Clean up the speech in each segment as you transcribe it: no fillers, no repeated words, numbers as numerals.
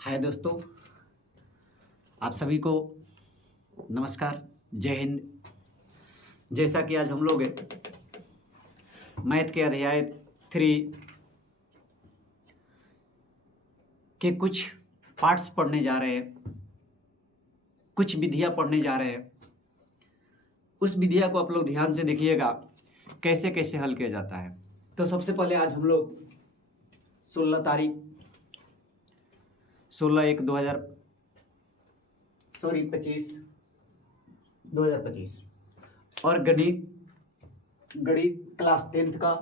हाय दोस्तों, आप सभी को नमस्कार, जय हिंद। जैसा कि आज हम लोग मैथ के अध्याय 3 के कुछ पार्ट्स पढ़ने जा रहे हैं, कुछ विधियां पढ़ने जा रहे हैं। उस विधिया को आप लोग ध्यान से देखिएगा कैसे कैसे हल किया जाता है। तो सबसे पहले आज हम लोग 16 तारीख 2025 और गणित क्लास 10th का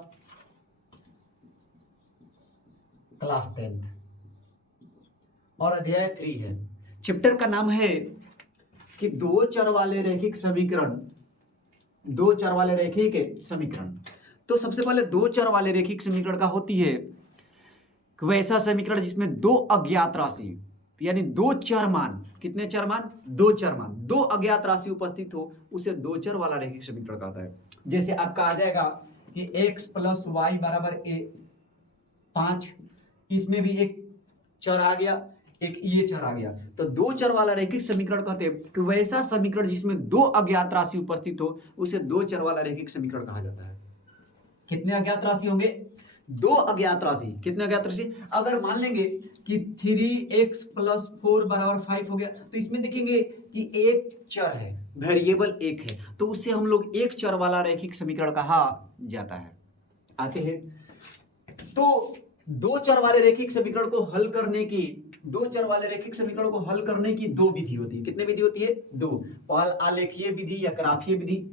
और अध्याय 3 है। चैप्टर का नाम है कि दो चर वाले रैखिक समीकरण। तो सबसे पहले दो चर वाले रैखिक समीकरण का होती है कि वैसा समीकरण जिसमें दो अज्ञात राशि यानी दो चर मान, कितने चर मान? दो चर मान, दो अज्ञात राशि उपस्थित हो, उसे दो चर वाला रैखिक समीकरण कहता है। जैसे आपका आ जाएगा कि x + y = 5, इसमें भी एक चर आ गया, एक ये चर आ गया। तो दो चर वाला रैखिक समीकरण कहते हैं कि वैसा समीकरण जिसमें दो अज्ञात राशि उपस्थित हो, उसे दो चर वाला रैखिक समीकरण कहा जाता है। कितने अज्ञात राशि होंगे? दो अज्ञात राशि। कितने अज्ञात राशि? अगर मान लेंगे कि 3x + 4 = 5 हो गया, तो इसमें देखेंगे कि एक चर है, वेरिएबल एक है, तो उसे हम लोग एक चर वाला रैखिक समीकरण कहा जाता है। आते हैं तो दो चर वाले रैखिक समीकरण को हल करने की दो विधि होती है। कितने विधि होती है? दो। पहला आलेखीय विधि या ग्राफीय विधि।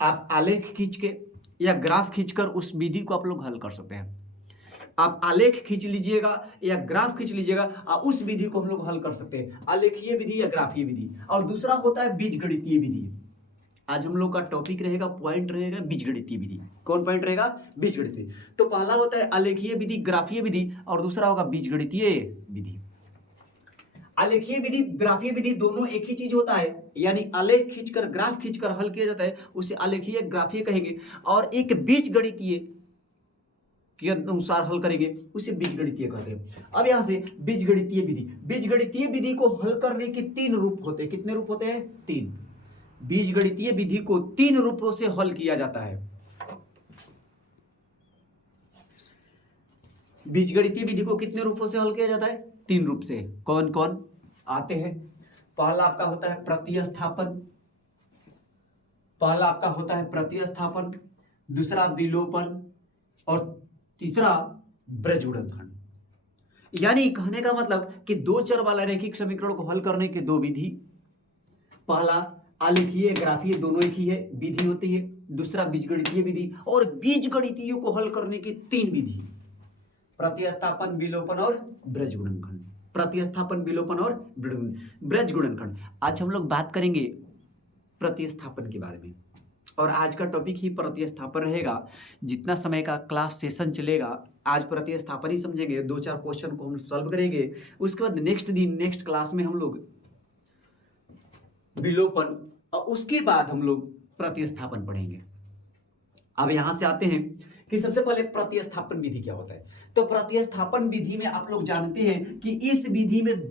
आप आलेख खींच के या ग्राफ खींचकर उस विधि को आप लोग हल कर सकते हैं। आप आलेख खींच लीजिएगा या ग्राफ खींच लीजिएगा और उस विधि को हम लोग हल कर सकते हैं, आलेखीय विधि या ग्राफीय विधि। और दूसरा होता है बीजगणितीय विधि। आज हम लोग का टॉपिक रहेगा, पॉइंट रहेगा बीजगणितीय विधि। कौन पॉइंट रहेगा? बीजगणितीय। तो पहला होता है आलेखीय विधि, ग्राफीय विधि, और दूसरा होगा बीजगणितीय विधि। आलेखीय विधि, ग्राफीय विधि दोनों एक ही चीज होता है, यानी आलेख खींचकर ग्राफ खींचकर हल किया जाता है, उसे आलेखीय ग्राफीय कहेंगे। और एक बीजगणितीय के अनुसार हल करेंगे, उसे बीजगणितीय कहते हैं। अब यहां से बीजगणितीय विधि को हल करने के तीन रूप होते हैं। कितने रूप होते हैं? तीन। बीजगणितीय विधि को तीन रूपों से हल किया जाता है। बीजगणितीय विधि को कितने रूपों से हल किया जाता है? तीन रूप से। कौन कौन आते हैं? पहला आपका होता है प्रतिस्थापन, दूसरा विलोपन, और तीसरा ब्रज गुणनखंड। यानी कहने का मतलब कि दो चर वाला रैखिक समीकरण को हल करने की दो विधि। पहला आलेखीय ग्राफीय दोनों एक ही है, विधि होती है। दूसरा बीजगणितीय विधि, और बीजगणितीय को हल करने की तीन विधि: प्रतिस्थापन, विलोपन और ब्रज गुणनखंड। ब्रज गुणनखंड। आज हम लोग बात करेंगे प्रतिस्थापन के बारे में, और आज का टॉपिक ही प्रतिस्थापन रहेगा। जितना समय का क्लास सेशन चलेगा, आज प्रतिस्थापन ही समझेंगे। दो चार क्वेश्चन को हम सॉल्व करेंगे, उसके बाद नेक्स्ट क्लास में हम लोग विलोपन, और उसके बाद हम लोग प्रतिस्थापन पढ़ेंगे। अब यहां से आते हैं कि सबसे पहले प्रतिस्थापन विधि क्या होता है। तो प्रतिस्थापन विधि में आप लोग जानते हैं कि इस विधि में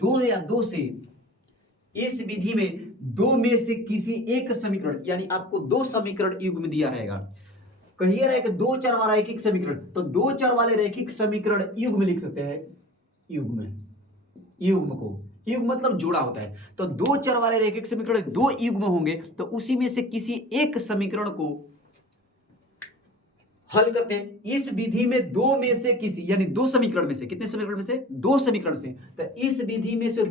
दो में से किसी एक समीकरण, यानी आपको दो समीकरण युग्म दिया रहेगा। कहिए रहेगा दो चर वाला रैखिक समीकरण, तो दो चर वाले रैखिक समीकरण युग्म लिख सकते हैं। युग्म मतलब जोड़ा होता है। तो दो चर वाले रैखिक समीकरण दो युग्म होंगे, तो उसी में से किसी एक समीकरण को हल करते हैं। इस विधि में दो में से किसी, यानी दो समीकरण में से, कितने समीकरण में से? दो समीकरण से। तो इस विधि में से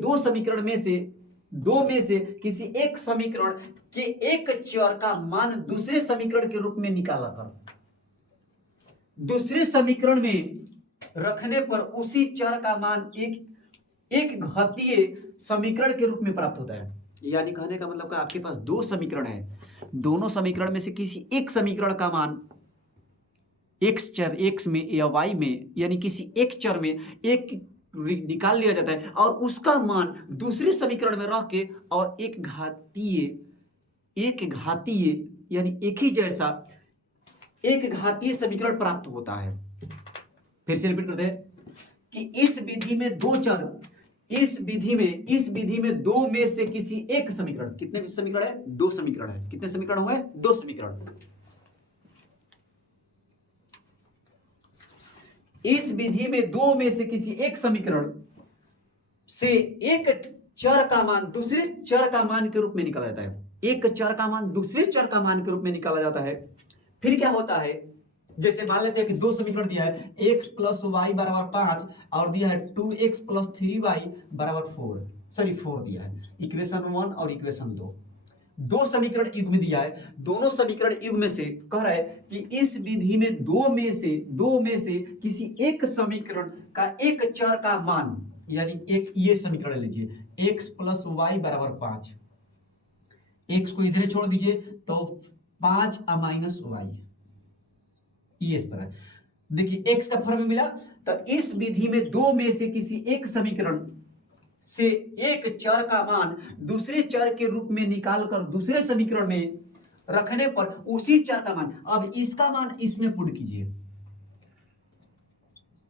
दो में से किसी एक समीकरण के एक चर का मान दूसरे समीकरण के रूप में निकाला कर दूसरे समीकरण में रखने पर उसी चर का मान एक घातीय समीकरण के रूप में प्राप्त होता है। यानी कहने का मतलब कि आपके पास दो समीकरण है, दोनों समीकरण में से किसी एक समीकरण का मान x चर x में या y में, यानी किसी एक चर में एक निकाल लिया जाता है, और उसका मान दूसरे समीकरण में रख के और एक घातीय यानी एक ही जैसा एक घातीय समीकरण प्राप्त होता है। फिर से रिपीट करते हैं कि इस विधि में दो चर इस विधि में दो में से किसी एक समीकरण, कितने समीकरण है? दो समीकरण है। कितने समीकरण हुए? दो समीकरण। इस विधि में दो में से किसी एक समीकरण से एक चर का मान दूसरे चर का मान के रूप में निकाला जाता है। एक चर का मान दूसरे चर का मान के रूप में निकाला जाता है। फिर क्या होता है, जैसे मान लेते हैं कि दो समीकरण दिया है, x प्लस वाई बराबर 5 और दिया है 2x प्लस 3y बराबर 4 दिया है। इक्वेशन 1 और इक्वेशन 2, दो समीकरण युग्म दिया है। दोनों समीकरण युग्म से कह रहा है कि इस विधि में दो में से किसी एक समीकरण का एक चर का मान, यानी एक ये समीकरण लीजिए x प्लस वाई बराबर 5, x को इधर छोड़ दीजिए तो 5 माइनस वाई, ये इस पर है। देखिए x का फॉर्म मिला। तो इस विधि में दो में से किसी एक समीकरण से एक चर का मान दूसरे चर के रूप में निकालकर दूसरे समीकरण में रखने पर उसी चर का मान, अब इसका मान इसमें पुट कीजिए,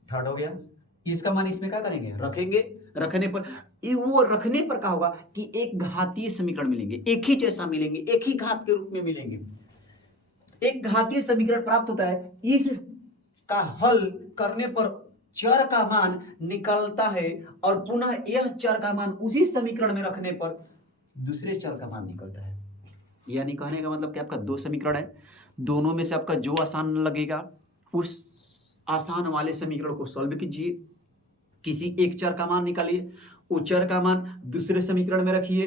थर्ड हो गया। इसका मान इसमें क्या करेंगे? रखेंगे। रखने पर क्या होगा कि एक घातीय समीकरण मिलेंगे, एक ही जैसा मिलेंगे, एक ही घात के रूप में मिलेंगे। एक घातीय समीकरण प्राप्त होता है, इस का हल करने पर चर का मान निकलता है और पुनः यह चर का मान उसी समीकरण में रखने पर दूसरे चर का मान निकलता है। यानी कहने का मतलब कि आपका दो समीकरण है, दोनों में से आपका जो आसान लगेगा उस आसान वाले समीकरण को सॉल्व कीजिए, किसी एक चर का मान निकालिए, वो चर का मान दूसरे समीकरण में रखिए,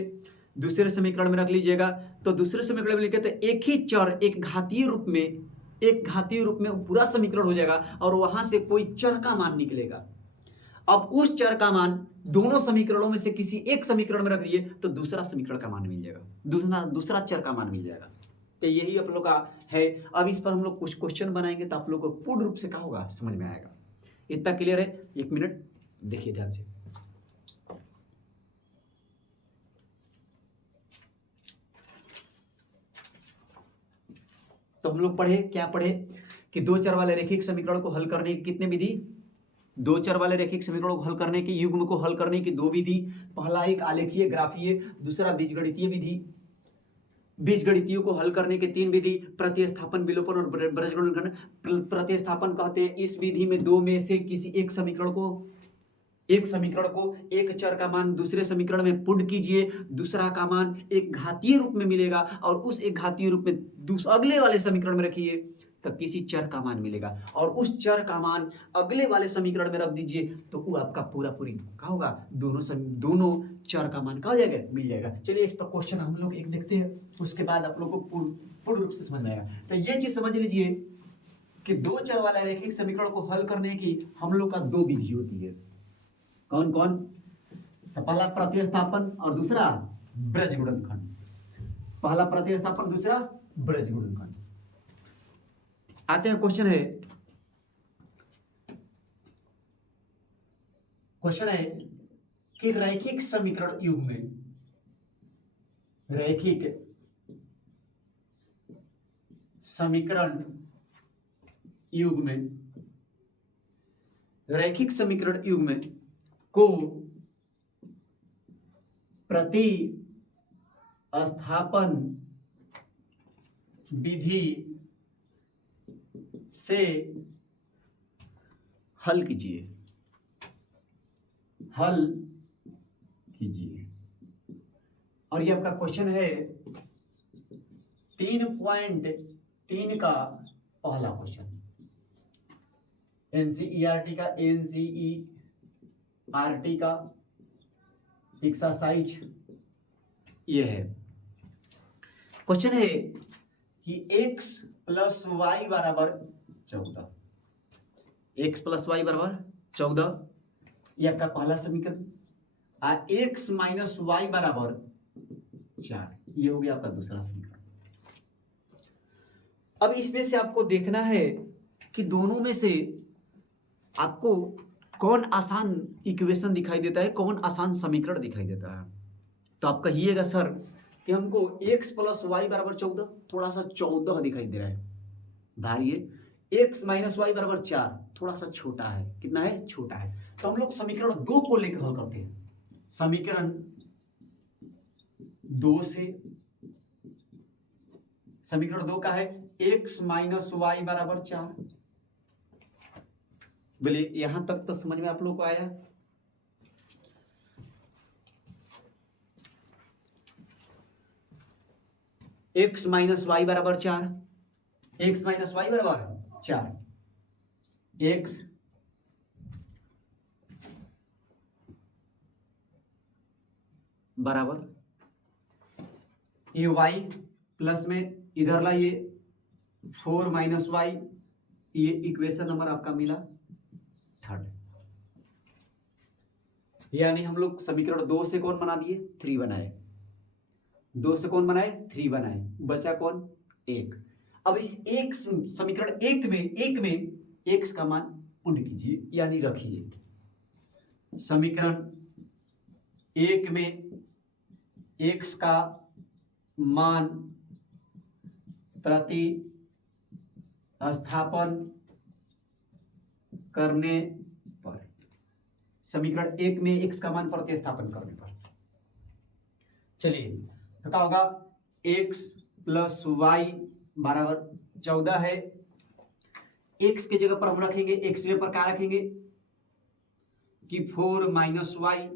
दूसरे समीकरण में रख लीजिएगा तो दूसरे समीकरण में लिखे तो एक ही चर एक घातीय रूप में पूरा समीकरण हो जाएगा और वहां से कोई चर का मान निकलेगा। अब उस चर का मान दोनों समीकरणों में से किसी एक समीकरण में रख दिए तो दूसरा समीकरण का मान मिल जाएगा, दूसरा चर का मान मिल जाएगा। तो यही आप लोग का है। अब इस पर हम लोग कुछ क्वेश्चन बनाएंगे तो आप लोग को पूर्ण रूप से क्या होगा समझ में आएगा। इतना क्लियर है? एक मिनट देखिए ध्यान से। तो हम लोग क्या पढ़े कि दो चर वाले रैखिक समीकरण को हल करने की कितने विधि? दो चर वाले रैखिक समीकरणों को हल करने की, युग्म को हल करने की दो विधि। पहला एक आलेखीय ग्राफीय, दूसरा बीजगणितीय विधि। बीजगणितीय को हल करने की तीन विधि, प्रतिस्थापन, विलोपन और बीजगणन। प्रतिस्थापन कहते हैं इस विधि में दो में से किसी एक समीकरण को एक चर का मान दूसरे समीकरण में पुट कीजिए, दूसरा का मान एक घातीय रूप में मिलेगा और उस एक घातीय रूप में अगले वाले समीकरण में रखिए तब किसी चर का मान मिलेगा और उस चर का मान अगले वाले समीकरण में रख दीजिए तो वो आपका पूरी क्या होगा, दोनों चर का मान क्या हो जाएगा, मिल जाएगा। चलिए इस पर क्वेश्चन हम लोग एक देखते हैं, उसके बाद आप लोग को पूर्ण रूप से समझ में आएगा। तो ये चीज समझ लीजिए कि दो चर वाले रैखिक समीकरण को हल करने की हम लोग का दो विधि होती है। कौन कौन? तो पहला प्रतिस्थापन और दूसरा ब्रजगुणनखंड। पहला प्रतिस्थापन, दूसरा ब्रजगुणनखंड। आते हैं क्वेश्चन है कि रैखिक समीकरण युग्म में, रैखिक समीकरण युग्म में को प्रतिस्थापन विधि से हल कीजिए। और ये आपका क्वेश्चन है 3.3 का पहला क्वेश्चन, एनसीईआरटी का एक्सरसाइज ये है। क्वेश्चन है कि x प्लस वाई बराबर 14, x प्लस वाई बराबर 14, ये आपका पहला समीकरण। x माइनस वाई बराबर 4, ये हो गया आपका दूसरा समीकरण। अब इसमें से आपको देखना है कि दोनों में से आपको कौन आसान इक्वेशन दिखाई देता है, कौन आसान समीकरण दिखाई देता है। तो आप कहिएगा सर कि हमको x प्लस वाई बराबर 14, थोड़ा सा 14 दिखाई दे रहा है, धारिये x माइनस वाई बराबर 4 थोड़ा सा छोटा है। कितना है? छोटा है। तो हम लोग समीकरण 2 को लेकर हल करते हैं। समीकरण 2 से, समीकरण 2 का है x माइनस वाई बराबर 4। बोलिए यहां तक तो समझ में आप लोग को आया? x माइनस वाई बराबर 4, x माइनस वाई बराबर 4, x बराबर ये y प्लस में इधर लाइए 4 माइनस वाई, ये इक्वेशन नंबर आपका मिला 3rd। यानी हम लोग समीकरण 2 से कौन बना दिए? 3 बनाए। 2 से कौन बनाए? 3 बनाए। बचा कौन? 1। अब इस एक समीकरण 1 में x का मान पुट कीजिए, यानी रखिए। समीकरण 1 में x का मान प्रति स्थापन करने पर, समीकरण 1 में x का मान प्रतिस्थापन करने पर, चलिए तो क्या होगा? x प्लस वाई बराबर 14 है। x की जगह पर हम रखेंगे, x की जगह पर क्या रखेंगे कि 4 माइनस वाई,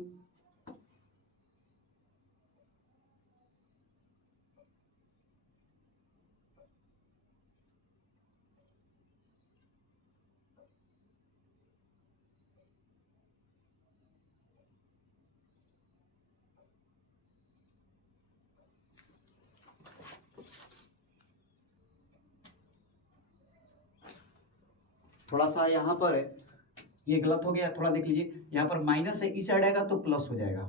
थोड़ा सा यहाँ पर ये गलत हो गया, थोड़ा देख लीजिए। यहाँ पर माइनस है, इस साइड आएगा तो प्लस हो जाएगा।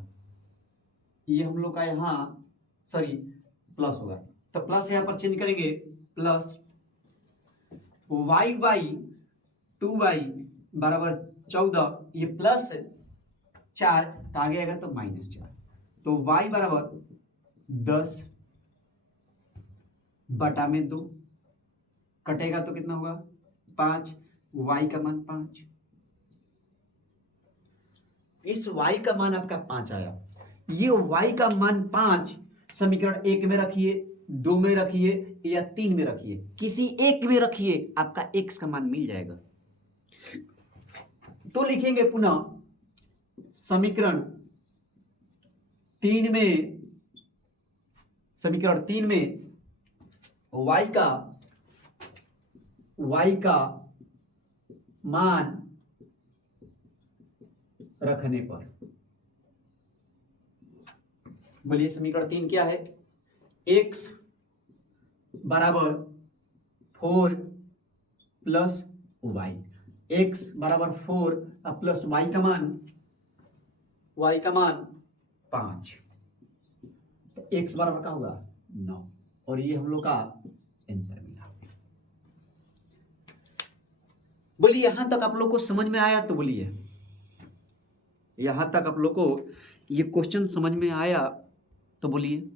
ये हम लोग का यहाँ सॉरी प्लस होगा, तो प्लस यहाँ पर चेंज करेंगे, प्लस वाई बाई 2y बराबर 14, ये प्लस 4 तो आगे आएगा तो माइनस 4, तो y बराबर 10 बटा में 2, कटेगा तो कितना होगा? 5, y का मान 5। इस y का मान आपका 5 आया। ये y का मान 5 समीकरण 1 में रखिए, 2 में रखिए या 3 में रखिए, किसी एक में रखिए, आपका x का मान मिल जाएगा। तो लिखेंगे पुनः समीकरण 3 में, समीकरण 3 में y का मान रखने पर, बोलिए समीकरण 3 क्या है? x बराबर 4 प्लस वाई, x बराबर 4 प्लस y का मान 5, तो x बराबर का होगा 9, और ये हम लोग का आंसर मिला। बोलिए यहां तक आप लोग को समझ में आया? तो बोलिए यहां तक आप लोग को ये क्वेश्चन समझ में आया तो बोलिए।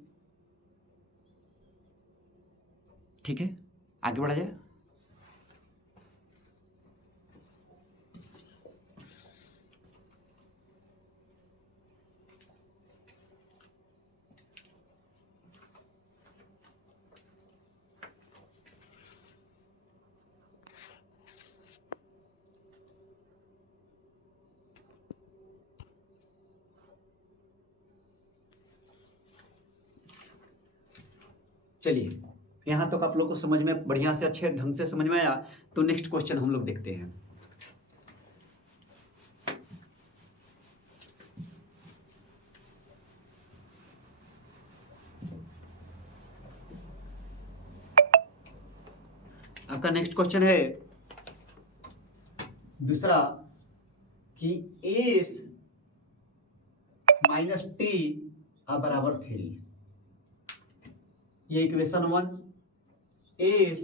ठीक है, आगे बढ़ा जाए। चलिए यहां तक आप लोग को समझ में बढ़िया से अच्छे ढंग से समझ में आया, तो नेक्स्ट क्वेश्चन हम लोग देखते हैं। आपका नेक्स्ट क्वेश्चन है दूसरा कि a माइनस टी बराबर 3, ये इक्वेशन 1, a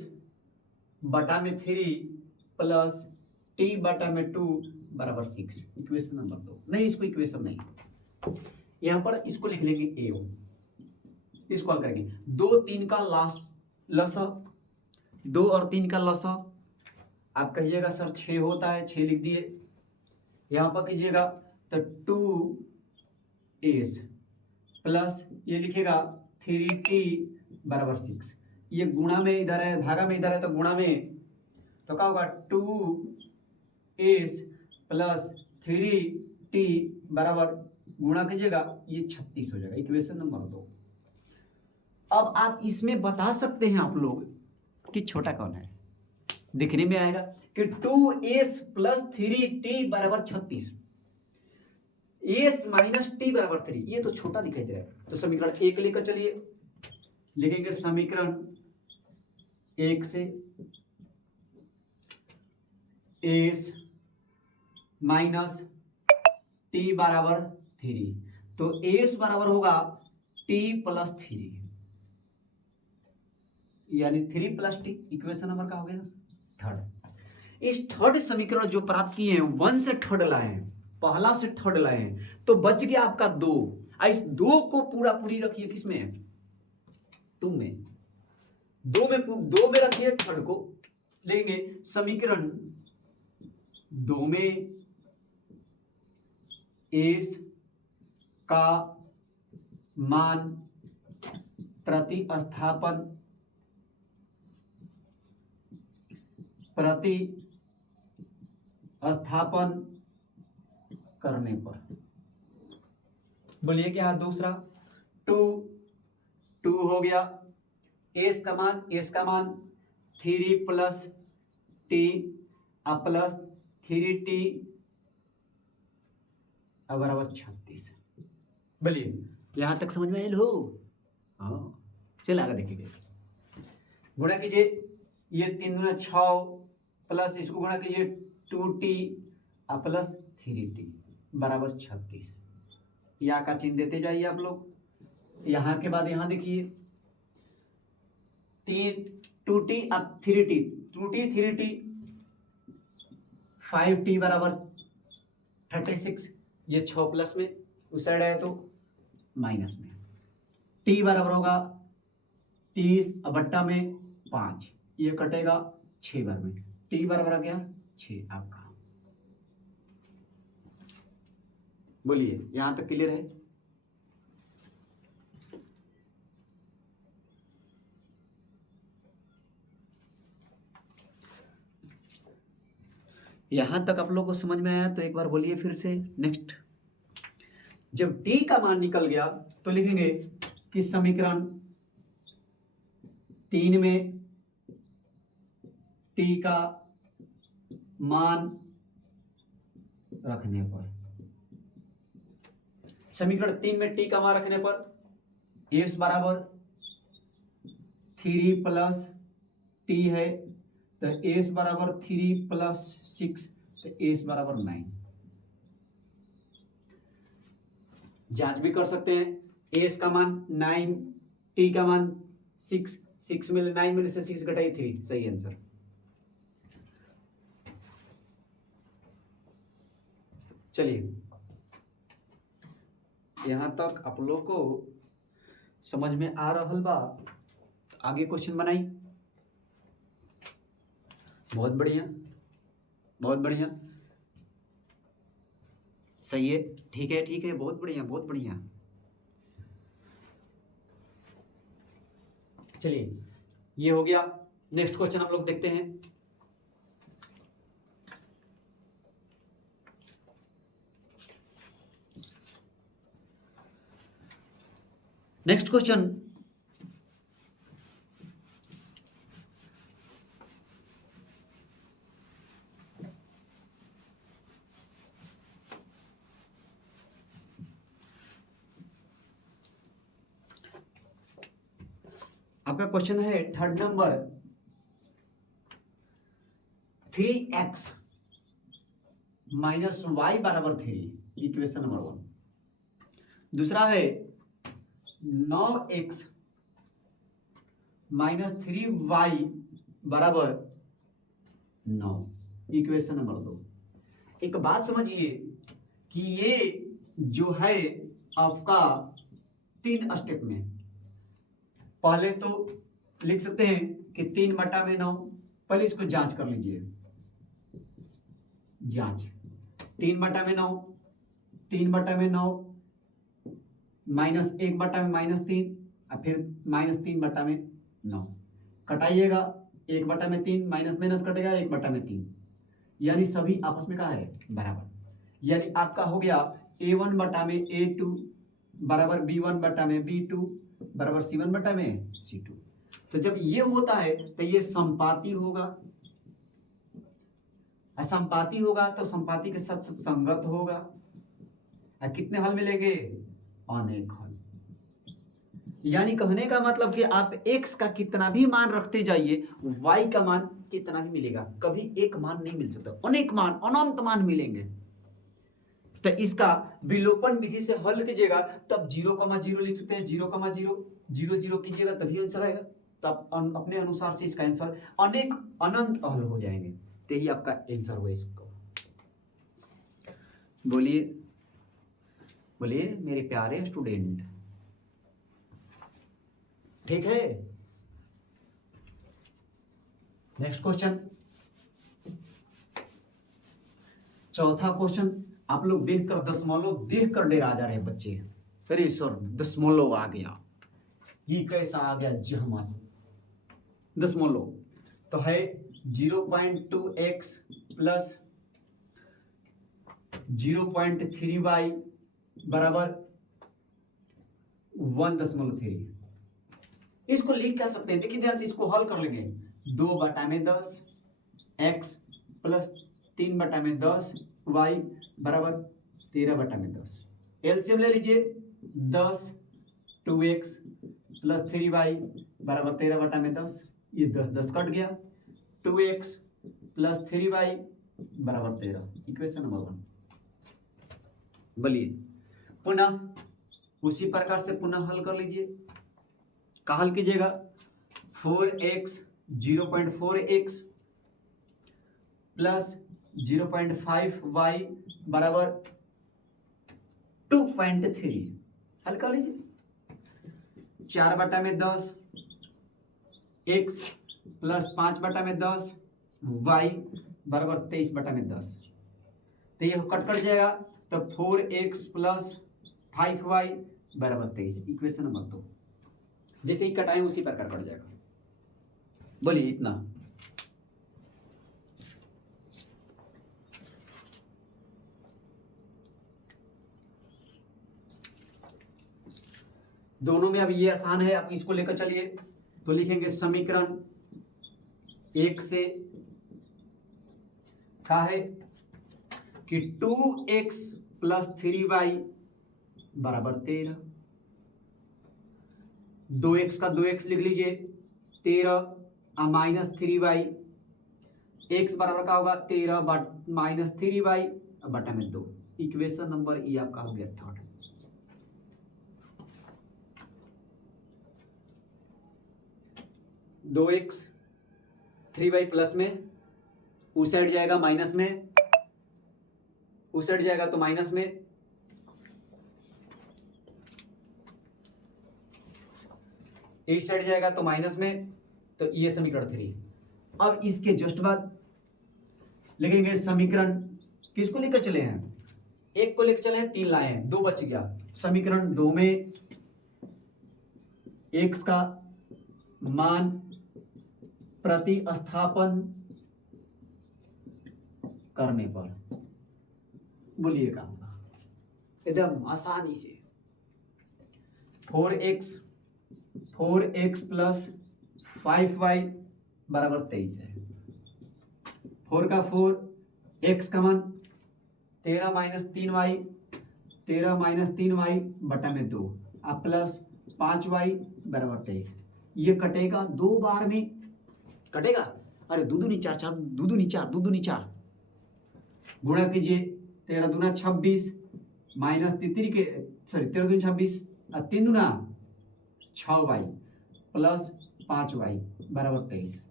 बटा में 3 प्लस टी बटा में 2 बराबर 6, इक्वेशन नंबर 2। नहीं, इसको इक्वेशन नहीं, यहां पर इसको लिख लेंगे a1, इसको हल करेंगे। 2 3 का लसा, 2 और 3 का लसा, आप कहिएगा सर 6 होता है, 6 लिख दिए। यहां पर कीजिएगा तो 2 एस प्लस ये लिखेगा 3t बराबर 6। ये गुणा में इधर है, भागा में इधर है, तो गुणा में तो क्या होगा 2s प्लस 3t बराबर गुणा कीजिएगा, ये 36 हो जाएगा, इक्वेशन नंबर 2। अब आप इसमें बता सकते हैं आप लोग कि छोटा कौन है। दिखने में आएगा कि 2s प्लस 3t बराबर 36, s माइनस टी बराबर 3, ये तो छोटा दिखाई दे रहा है। तो समीकरण 1 लेकर चलिए, लिखेंगे समीकरण 1 से s माइनस टी बराबर 3, तो s बराबर होगा t प्लस 3, यानी 3 प्लस टी, इक्वेशन नंबर का हो गया थर्ड। इस थर्ड समीकरण जो प्राप्त किए हैं 1 से थर्ड लाए हैं, पहला से थर्ड लाए हैं, तो बच गया आपका 2। इस 2 को पूरा पूरी रखिए किसमें, 2 में, 2 में रखिए थर्ड को, लेंगे समीकरण 2 में एस का मान प्रतिस्थापन करने पर, बोलिए क्या है दूसरा, 2 हो गया, एस का मान 3 प्लस टी प्लस 3t बराबर 36। बोलिए यहां तक समझ में आए लो? हाँ, चलिए आगे देखिए, गुणा कीजिए, ये 3 गुना 6 प्लस इसको गुणा कीजिए 2t प्लस 3t बराबर 36। या का चिन्ह देते जाइए आप लोग। यहां के बाद यहां देखिए 2t 3t 5t बराबर 36, ये 6 प्लस में उस साइड आया तो माइनस में, t बराबर होगा 30 बट्टा में 5, ये कटेगा 6 बार में, t बराबर आ गया 6 आपका। बोलिए यहां तक क्लियर है? यहां तक आप लोग को समझ में आया तो एक बार बोलिए फिर से। नेक्स्ट, जब t का मान निकल गया तो लिखेंगे कि समीकरण 3 में t का मान रखने पर, समीकरण 3 में t का मान रखने पर s बराबर 3 प्लस t है, तो s बराबर 3 प्लस 6, तो s बराबर 9। जांच भी कर सकते हैं, s का मान 9, t का मान 6 में 9 में से 6 घटाई 3, सही आंसर। चलिए यहां तक आप लोग को समझ में आ रहा बा, आगे क्वेश्चन बनाई। बहुत बढ़िया, बहुत बढ़िया, सही है, ठीक है, ठीक है, बहुत बढ़िया, बहुत बढ़िया। चलिए ये हो गया। नेक्स्ट क्वेश्चन हम लोग देखते हैं। नेक्स्ट क्वेश्चन, आपका क्वेश्चन है third number, 3x minus Y बराबर 3, इक्वेशन नंबर 1। दूसरा है 9x माइनस 3y बराबर 9, इक्वेशन नंबर 2। एक बात समझिए कि ये जो है आपका 3 स्टेप में, पहले तो लिख सकते हैं कि 3 बटा में 9, पहले इसको जांच कर लीजिए। जांच 3 बटा में 9, 3 बटा में 9 -1/-3 और फिर -3/9 कटाइएगा 1/3 माइनस माइनस कटेगा 1/3 यानी सभी आपस में क्या है बराबर। यानी आपका हो गया A1/A2 बराबर B1/B2 बराबर C1/C2। तो जब ये होता है तो ये संपाती होगा, असंपाती होगा तो संपाती के साथ संगत होगा। और कितने हल मिलेंगे? अनेक हल। यानी कहने का मतलब कि आप x का कितना भी मान रखते जाइए y का मान कितना भी मिलेगा, कभी एक मान नहीं मिल सकता, अनेक मान अनंत मान मिलेंगे। तो इसका विलोपन विधि से हल कीजिएगा तब 0,0 लिख सकते हैं, 0,0 0 0 कीजिएगा तभी आंसर आएगा। तब अपने अनुसार से इसका आंसर अनेक अनंत हल हो जाएंगे। तो यही आपका आंसर हुआ इसको। बोलिए बोलिए मेरे प्यारे स्टूडेंट, ठीक है। नेक्स्ट क्वेश्चन, चौथा क्वेश्चन। आप लोग देखकर दशमलव देखकर डरा जा रहे हैं बच्चे। अरे सर दशमलव आ गया, ये कैसा आ गया जहमत। दशमलव तो है 0.2x प्लस 0.3y बराबर 1.3। इसको लिख क्या सकते हैं? देखिए ध्यान से, इसको हल कर लेंगे। 2/10 x प्लस 3/10 y बराबर 13/10। एलसीएम ले लीजिए 10 2x प्लस 3y बराबर 13/10। ये 10 कट गया। 2x प्लस 3y बराबर 13, इक्वेशन नंबर 1। बोलिए पुनः उसी प्रकार से पुनः हल कर लीजिए। का हल कीजिएगा? 4x 0.4x प्लस 0.5y बराबर 2.3। हल कर लीजिए। 4/10 x प्लस 5/10 y बराबर 23/10। तो ये कट जाएगा, तब 4x प्लस 5y बराबर 23, इक्वेशन नंबर 2। जैसे ही कटाएं उसी प्रकार कट जाएगा। बोलिए इतना। दोनों में अब ये आसान है, आप इसको लेकर चलिए। तो लिखेंगे समीकरण 1 से क्या है कि 2x प्लस 3y बराबर 13। 2x का 2x लिख लीजिए 13 माइनस 3y, x बराबर का होगा 13 माइनस 3y बटा में 2। इक्वेशन नंबर ई आपका हो गया 3। 2x 3y प्लस में, उस साइड जाएगा माइनस में, उस साइड जाएगा तो माइनस में, इस साइड जाएगा तो माइनस में। तो ये समीकरण 3। अब इसके जस्ट बाद लिखेंगे समीकरण, किसको लेकर चले हैं? एक को लेकर चले हैं, 3 लाए हैं, 2 बच गया। समीकरण 2 में x का मान प्रतिस्थापन करने पर, बोलिएगा एकदम आसानी से। 4x प्लस 5y बराबर 23 है। 4 का 4, x का मान 13 माइनस 3y, 13 माइनस 3y बटा में 2 अब प्लस 5y बराबर 23। ये कटेगा 2 बार में, कटेगा। अरे 2 दूनी 4, 4 2 दूनी 4, 2 दूनी 4 गुणा कीजिए। 13 दूना 26 माइनस 13 दूनी 26 और 3 दूना 6y प्लस 5y बराबर 23।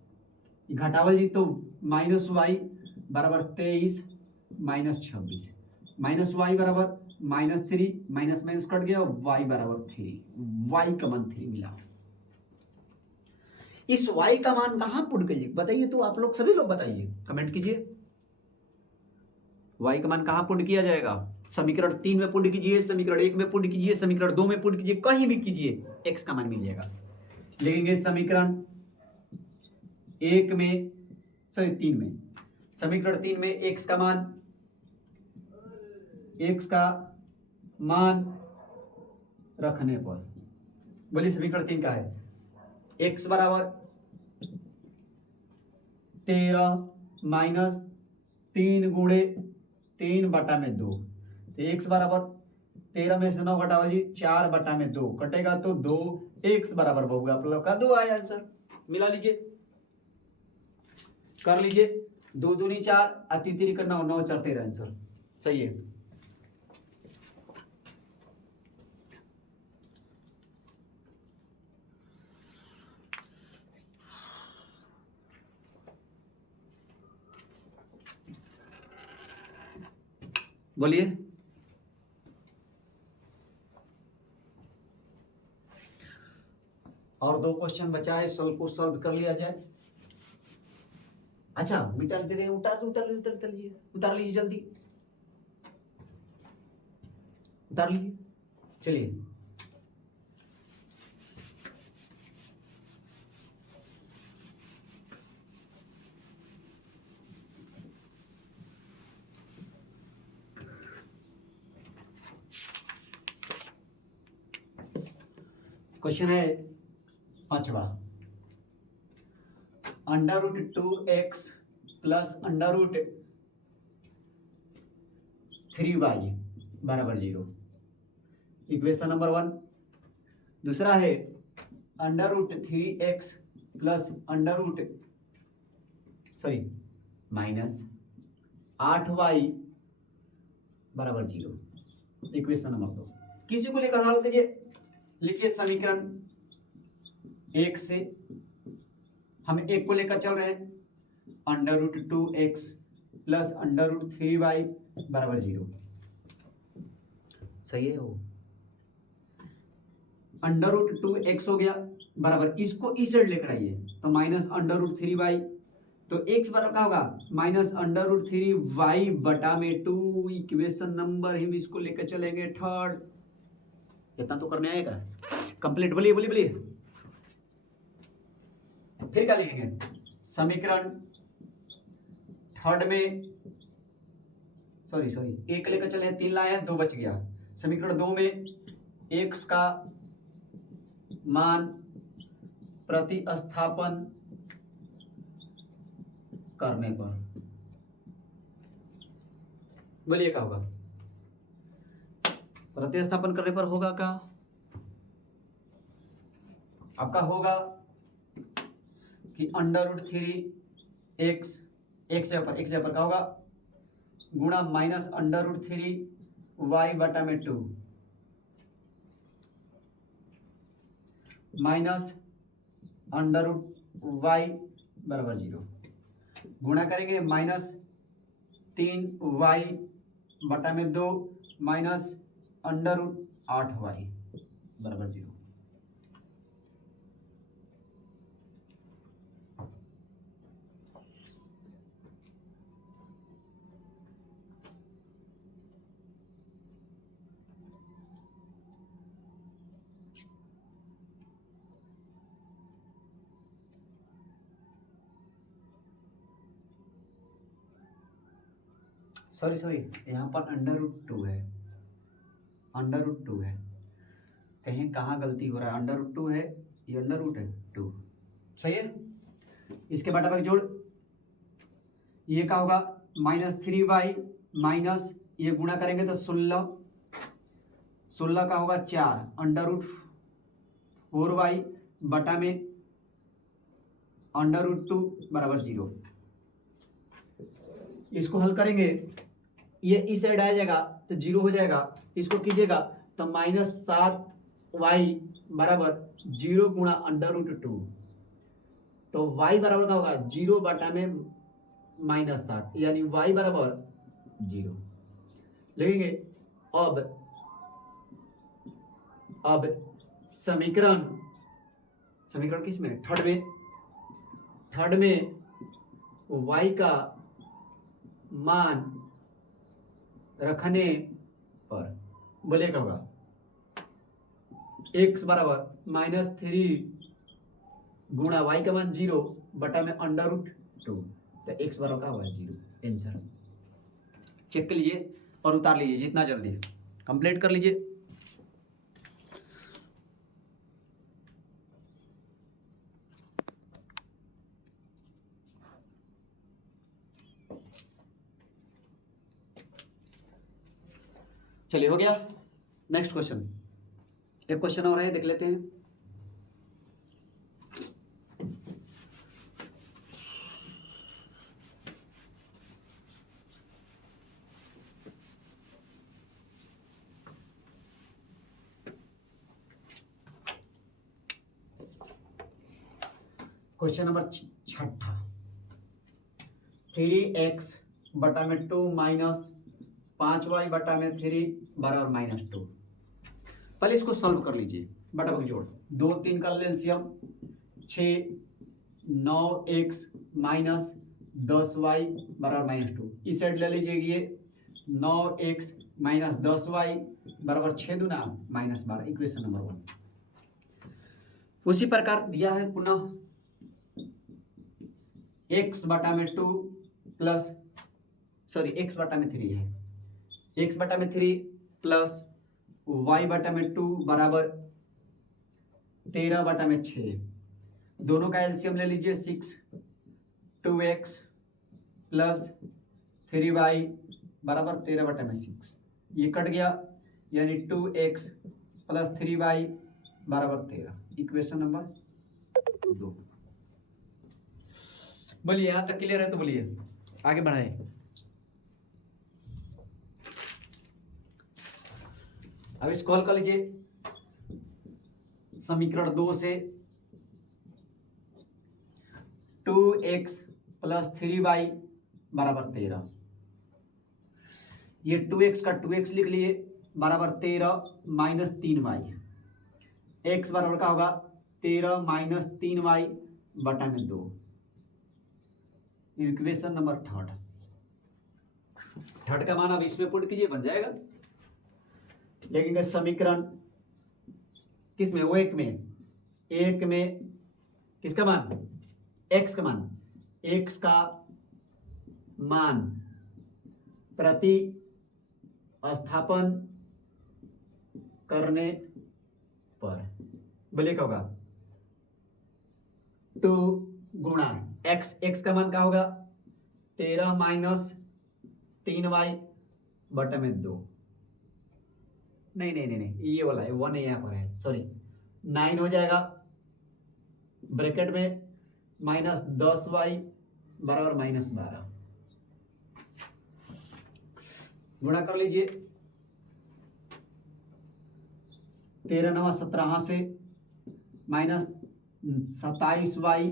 घटावल जी तो माइनस y बराबर 23 माइनस 26, माइनस y बराबर माइनस 3, माइनस माइनस कट गया और y बराबर 3, y का मान 3 मिला। इस y का मान कहां पुट करिए बताइए? तो आप लोग सभी लोग बताइए, कमेंट कीजिए। y का मान कहाँ पुट किया जाएगा? समीकरण 3 में पुट कीजिए, समीकरण 1 में पुट कीजिए, समीकरण 2 में पुट कीजिए, कहीं भी कीजिए x का मान मिल जाएगा। लिखेंगे समीकरण 1 में, सॉरी 3 में, समीकरण 3 में x का मान रखने पर, बोलिए समीकरण 3 का है x बराबर 13 माइनस 3 गुणे 3/2, तो x बराबर 13 में से 9 घटाओ जी 4/2 कटेगा तो 2, x बराबर बहु आप लोग का 2 आया आंसर। मिला लीजिए, कर लीजिए, 2 दूनी 4 और 3 3 9, 9 4 13 आंसर सही है। बोलिए, और 2 क्वेश्चन बचा है, सॉल्व कर लिया जाए। अच्छा मिटा दे, उतार लीजिए जल्दी, उतार लीजिए, चलिए। क्वेश्चन है 5वां, √2x प्लस √3y बराबर 0, इक्वेशन नंबर 1। दूसरा है √3x प्लस माइनस 8y बराबर 0, इक्वेशन नंबर 2। किसी को लेकर हल कीजिए। लिखिए समीकरण 1 से हम 1 को लेकर चल रहे हैं, √2x प्लस √3y बराबर 0, सही है वो। √2x हो गया बराबर, इसको इस साइड लेकर आइए तो माइनस √3y, तो x बराबर क्या होगा माइनस √3y/2, इक्वेशन नंबर हम इसको लेकर चलेंगे थर्ड। इतना तो करने आएगा कंप्लीट। बोलिए बोलिए बोलिए, फिर क्या लिखेंगे? समीकरण थर्ड में, सॉरी एक लेकर चले, 3 लाए हैं, 2 बच गया। समीकरण 2 में x का मान प्रतिस्थापन करने पर, बोलिए क्या होगा? प्रतिस्थापन करने पर होगा क्या? आपका होगा कि √3x x जगह पर क्या होगा गुणा माइनस √3y/2 माइनस √y बराबर 0, गुणा करेंगे माइनस 3y/2 माइनस √8y बराबर 0। सॉरी यहाँ पर √2 है, √2 है, कहीं कहाँ गलती हो रहा है, √2 है, ये √2 सही है। इसके बटा जोड़, ये क्या होगा -3y माइनस, ये गुणा करेंगे तो 16 का होगा 4 √4y बटा में √2 बराबर 0। इसको हल करेंगे, ये इस साइड आ जाएगा तो 0 हो जाएगा, इसको कीजिएगा तो -7y बराबर 0 गुणा √2, तो y बराबर क्या होगा 0 बटा में -7, यानी y बराबर 0 लिखेंगे। अब समीकरण किस में? थर्ड में y का मान रखने पर बोले क्या होगा, x बराबर -3 गुणा y का मान 0 बटा में √2, तो x बराबर क्या होगा 0। आंसर चेक कर लीजिए और उतार लीजिए जितना जल्दी कंप्लीट कर लीजिए। चलिए हो गया। नेक्स्ट क्वेश्चन, एक क्वेश्चन और है, देख लेते हैं। क्वेश्चन नंबर 6, 3x बटा में 2 माइनस 5y बटा में 3 बराबर -2। पहले इसको सॉल्व कर लीजिए, बटा बक जोड़ 2 3 का एलसीएम 6 9x माइनस 10y बराबर -2। इस साइड ले लीजिए, ये 9x माइनस 10y बराबर 6 दूना -12, इक्वेशन नंबर 1। उसी प्रकार दिया है पुनः x बटा में 2 प्लस x बटा में 3 है, x बटा में 3 प्लस y बटा में 2 बराबर 13 बटा में 6। दोनों का एलसीएम ले लीजिए 6, 2x प्लस 3y बराबर 13 बटा में 6, ये कट गया, यानी 2x प्लस 3y बराबर 13, इक्वेशन नंबर 2। बोलिए यहां तक क्लियर है तो बोलिए, आगे बढ़ाए। अब इसको हल कर लीजिए समीकरण 2 से 2x प्लस 3y बराबर 13, ये 2x का 2x लिख लिए बराबर 13 माइनस 3y, x बराबर का होगा 13 माइनस 3y बटा में 2, इक्वेशन नंबर 3 का मान अब इसमें पुट कीजिए, बन जाएगा। लेकिन समीकरण किसमें, वो एक में किसका मान, x का मान, x का मान प्रति स्थापन करने पर बोले क्या होगा 2 गुणा x का मान क्या होगा 13 माइनस 3y बटा में 2, नहीं ये वाला है 1 यहाँ पर है, सॉरी 9 हो जाएगा ब्रैकेट में माइनस 10y बराबर -12, गुणा कर लीजिए 13 9 17 से माइनस 27y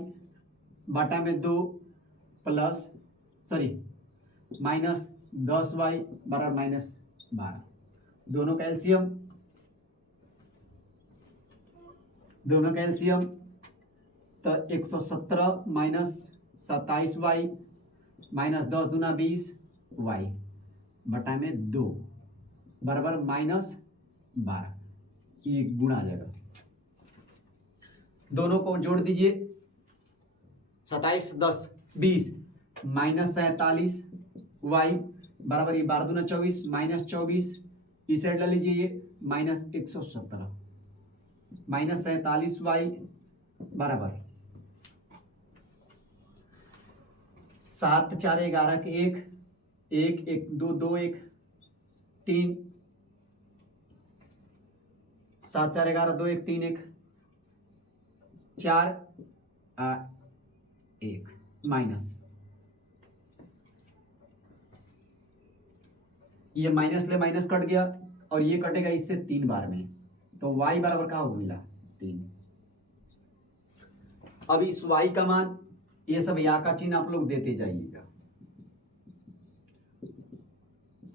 बटा में 2 प्लस माइनस 10y बराबर -12, दोनों का एलसीएम तो 117 माइनस 27y माइनस 10 दूना 20y बटा में 2 बराबर -12, ये गुणा आ जाएगा। दोनों को जोड़ दीजिए 27 10 20 माइनस 47y बराबर ये 12 दूना 24 माइनस 24, इस साइड ले लीजिए ये माइनस 117 माइनस 47y बराबर 7 4 11 के 1 1 1 2 2 1 3 7 4 11 2 1 3 1 4 1 माइनस, ये माइनस ले माइनस कट गया और ये कटेगा इससे 3 बार में, तो y बराबर क्या हो मिला 3। अब इस y का मान, ये सब या का चिन्ह आप लोग देते जाइएगा।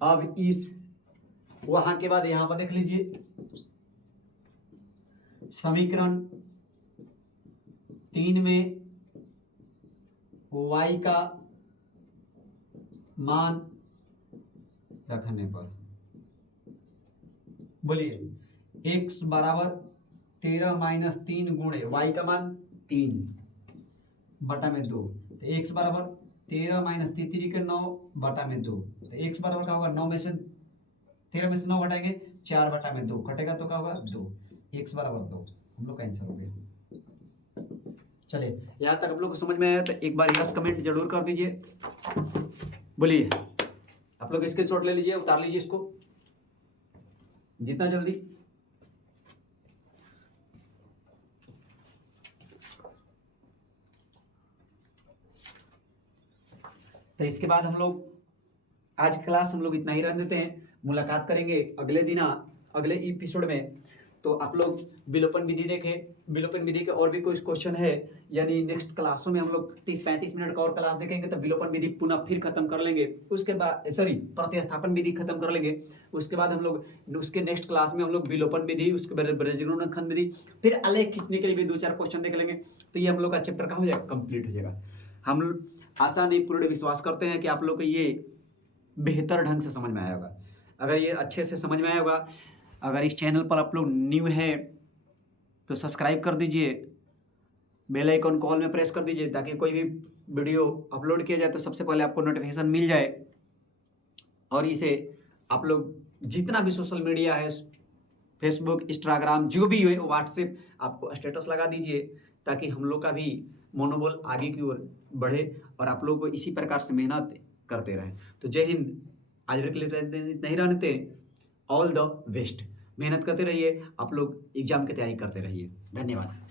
अब इस वहां के बाद यहां पर देख लीजिए समीकरण 3 में y का मान रखने पर बोलिए x बराबर 13 माइनस 3 गुणे y का मान 3 बटा में 2, तो x बराबर 13 माइनस 3 के 9 बटा में 2, तो x बराबर क्या होगा 9 में से 13 में से 9 घटाएंगे 4 बटा में 2 कटेगा तो क्या होगा 2, x बराबर 2 हम लोग का आंसर हो गया। चलिए यहाँ तक आप लोग को समझ में आया तो एक बार यस कमेंट जरूर कर दीजिए। बोलिए आप लोग स्क्रीनशॉट ले लीजिए, उतार लीजिए इसको जितना जल्दी। तो इसके बाद हम लोग आज क्लास हम लोग इतना ही रहने देते हैं, मुलाकात करेंगे अगले दिन अगले एपिसोड में। तो आप लोग विलोपन विधि देखें, विलोपन विधि के और भी कोई क्वेश्चन है, यानी नेक्स्ट क्लासों में हम लोग 30-35 मिनट का और क्लास देखेंगे तो विलोपन विधि पुनः फिर खत्म कर लेंगे। उसके बाद प्रतिस्थापन विधि खत्म कर लेंगे। उसके बाद हम लोग उसके नेक्स्ट क्लास में हम लोग विलोपन विधि, उसके बाद ब्रजगुणनखंड विधि, फिर आलेख खींचने के लिए भी 2-4 क्वेश्चन देख लेंगे। तो ये हम लोग का चैप्टर कहाँ हो जाएगा, कंप्लीट हो जाएगा। हम आशा नहीं पूर्ण विश्वास करते हैं कि आप लोग को ये बेहतर ढंग से समझ में आया होगा। अगर ये अच्छे से समझ में आया होगा, अगर इस चैनल पर आप लोग न्यू है तो सब्सक्राइब कर दीजिए, बेल आइकन कॉल में प्रेस कर दीजिए ताकि कोई भी वीडियो अपलोड किया जाए तो सबसे पहले आपको नोटिफिकेशन मिल जाए। और इसे आप लोग जितना भी सोशल मीडिया है, फेसबुक, इंस्टाग्राम, जो भी है, व्हाट्सएप, आपको स्टेटस लगा दीजिए ताकि हम लोग का भी मनोबल आगे की ओर बढ़े और आप लोग को इसी प्रकार से मेहनत करते रहें। तो जय हिंद। आज के लिए नहीं रहने दें, ऑल द बेस्ट। मेहनत करते रहिए, आप लोग एग्जाम की तैयारी करते रहिए। धन्यवाद।